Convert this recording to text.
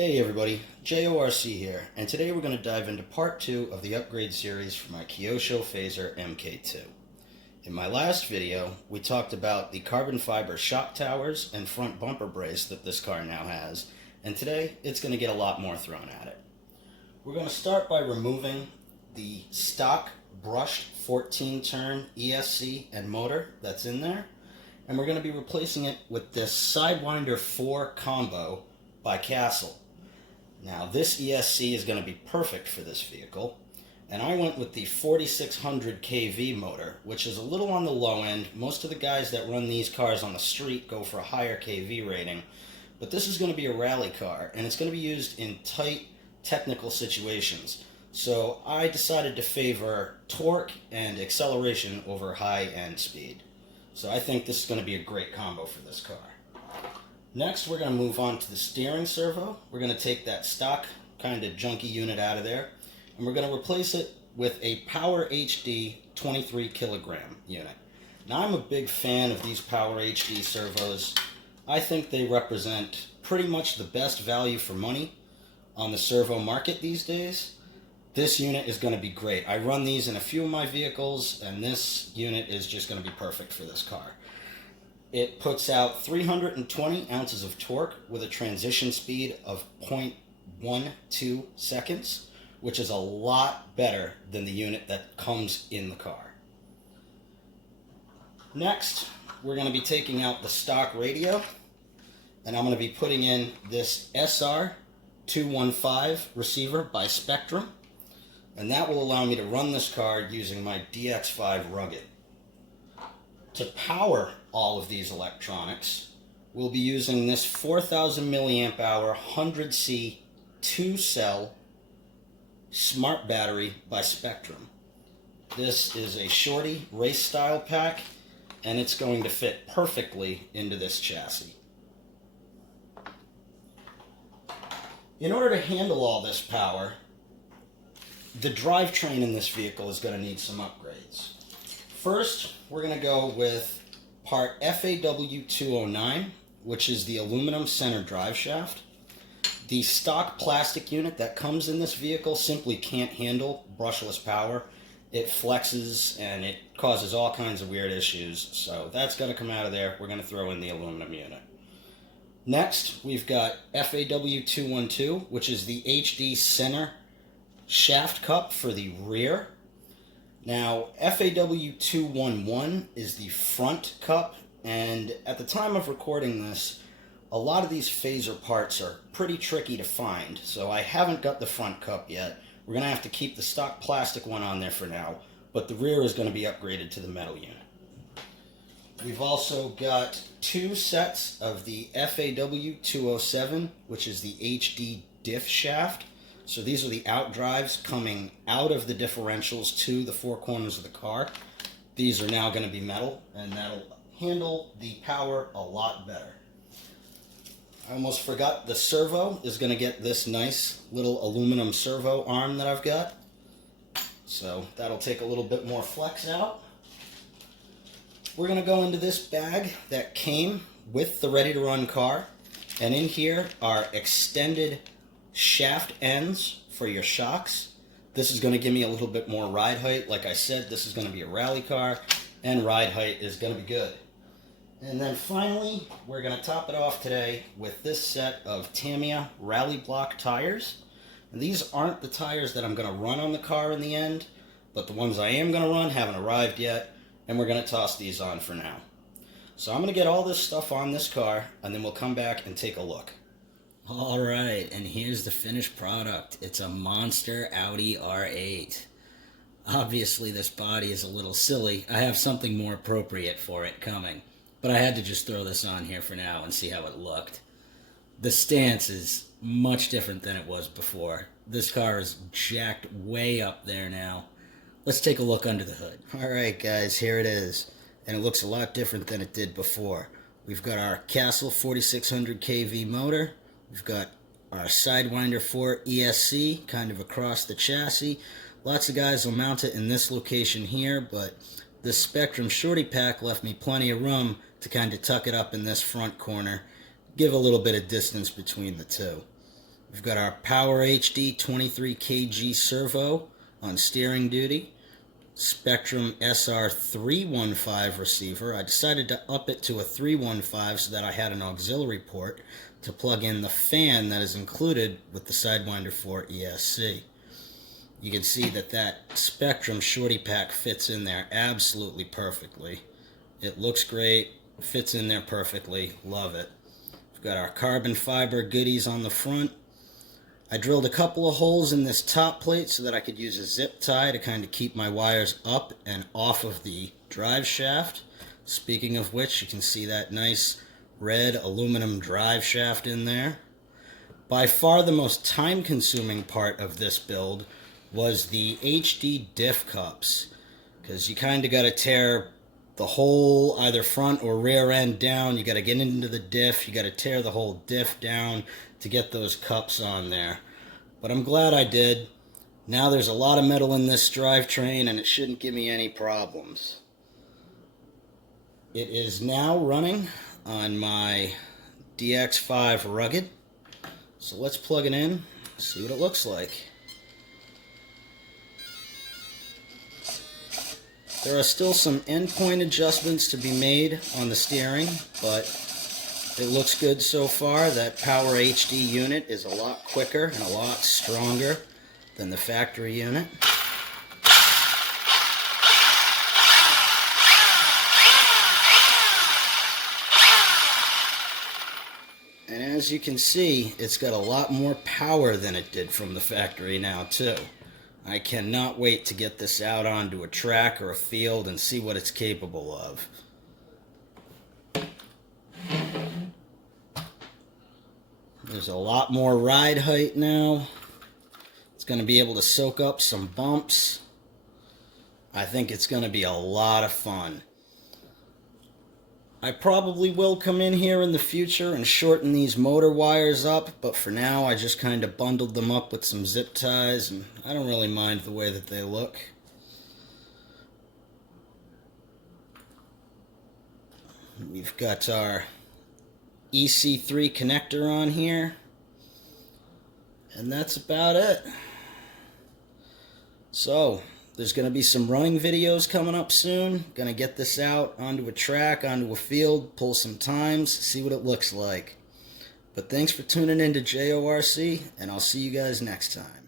Hey everybody, JORC here, and today we're going to dive into part 2 of the upgrade series for my Kyosho Fazer MK2. In my last video, we talked about the carbon fiber shock towers and front bumper brace that this car now has, and today it's going to get a lot more thrown at it. We're going to start by removing the stock brushed 14-turn ESC and motor that's in there, and we're going to be replacing it with this Sidewinder 4 combo by Castle. Now this ESC is going to be perfect for this vehicle, and I went with the 4600 kV motor, which is a little on the low end. Most of the guys that run these cars on the street go for a higher kV rating, but this is going to be a rally car, and it's going to be used in tight technical situations. So I decided to favor torque and acceleration over high-end speed. So I think this is going to be a great combo for this car. Next, we're going to move on to the steering servo. We're going to take that stock kind of junky unit out of there, and we're going to replace it with a PowerHD 23kg unit. Now, I'm a big fan of these PowerHD servos. I think they represent pretty much the best value for money on the servo market these days. This unit is going to be great. I run these in a few of my vehicles, and this unit is just going to be perfect for this car. It puts out 320 ounces of torque with a transition speed of 0.12 seconds, which is a lot better than the unit that comes in the car. Next, we're going to be taking out the stock radio, and I'm going to be putting in this SR215 receiver by Spektrum, and that will allow me to run this car using my DX5 Rugged. To power all of these electronics, we'll be using this 4000 milliamp hour 100C 2-cell smart battery by Spektrum. This is a Shorty race style pack, and it's going to fit perfectly into this chassis. In order to handle all this power, the drivetrain in this vehicle is going to need some upgrades. First, we're going to go with part FAW209, which is the aluminum center drive shaft. The stock plastic unit that comes in this vehicle simply can't handle brushless power. It flexes and it causes all kinds of weird issues, so that's got to come out of there. We're going to throw in the aluminum unit. Next, we've got FAW212, which is the HD center shaft cup for the rear. Now, FAW211 is the front cup, and at the time of recording this, a lot of these Fazer parts are pretty tricky to find, so I haven't got the front cup yet. We're going to have to keep the stock plastic one on there for now, but the rear is going to be upgraded to the metal unit. We've also got 2 sets of the FAW207, which is the HD Diff Shaft. So these are the out drives coming out of the differentials to the 4 corners of the car. These are now going to be metal, and that'll handle the power a lot better. I almost forgot the servo is going to get this nice little aluminum servo arm that I've got. So that'll take a little bit more flex out. We're going to go into this bag that came with the ready-to-run car, and in here are extended shaft ends for your shocks. This is going to give me a little bit more ride height. Like I said, this is going to be a rally car, and ride height is going to be good. And then finally, we're going to top it off today with this set of Tamiya Rally Block tires. And these aren't the tires that I'm going to run on the car in the end, but the ones I am going to run haven't arrived yet, and we're going to toss these on for now. So I'm going to get all this stuff on this car, and then we'll come back and take a look. Alright, and here's the finished product. It's a monster Audi R8. Obviously this body is a little silly. I have something more appropriate for it coming, but I had to just throw this on here for now and see how it looked. The stance is much different than it was before. This car is jacked way up there now. Let's take a look under the hood. Alright guys, here it is. And it looks a lot different than it did before. We've got our Castle 4600 kV motor. We've got our Sidewinder 4 ESC kind of across the chassis. Lots of guys will mount it in this location here, but the Spektrum Shorty pack left me plenty of room to kind of tuck it up in this front corner, give a little bit of distance between the two. We've got our PowerHD 23kg servo on steering duty. Spektrum SR315 receiver. I decided to up it to a 315 so that I had an auxiliary port to plug in the fan that is included with the Sidewinder 4 ESC. You can see that Spektrum shorty pack fits in there absolutely perfectly. It looks great, fits in there perfectly, love it. We've got our carbon fiber goodies on the front. I drilled a couple of holes in this top plate so that I could use a zip tie to kind of keep my wires up and off of the drive shaft. Speaking of which, you can see that nice red aluminum drive shaft in there. By far the most time-consuming part of this build was the HD Diff Cups, because you kind of got to tear the whole either front or rear end down. You got to get into the diff, you got to tear the whole diff down to get those cups on there. But I'm glad I did. Now there's a lot of metal in this drivetrain and it shouldn't give me any problems. It is now running on my DX5 Rugged. So let's plug it in, see what it looks like. There are still some endpoint adjustments to be made on the steering, but it looks good so far. That PowerHD unit is a lot quicker and a lot stronger than the factory unit. And as you can see, it's got a lot more power than it did from the factory now too. I cannot wait to get this out onto a track or a field and see what it's capable of. There's a lot more ride height now. It's going to be able to soak up some bumps. I think it's going to be a lot of fun. I probably will come in here in the future and shorten these motor wires up, but for now I just kind of bundled them up with some zip ties, and I don't really mind the way that they look. We've got our EC3 connector on here, and that's about it. So there's going to be some running videos coming up soon. Going to get this out onto a track, onto a field, pull some times, see what it looks like. But thanks for tuning in to JORC, and I'll see you guys next time.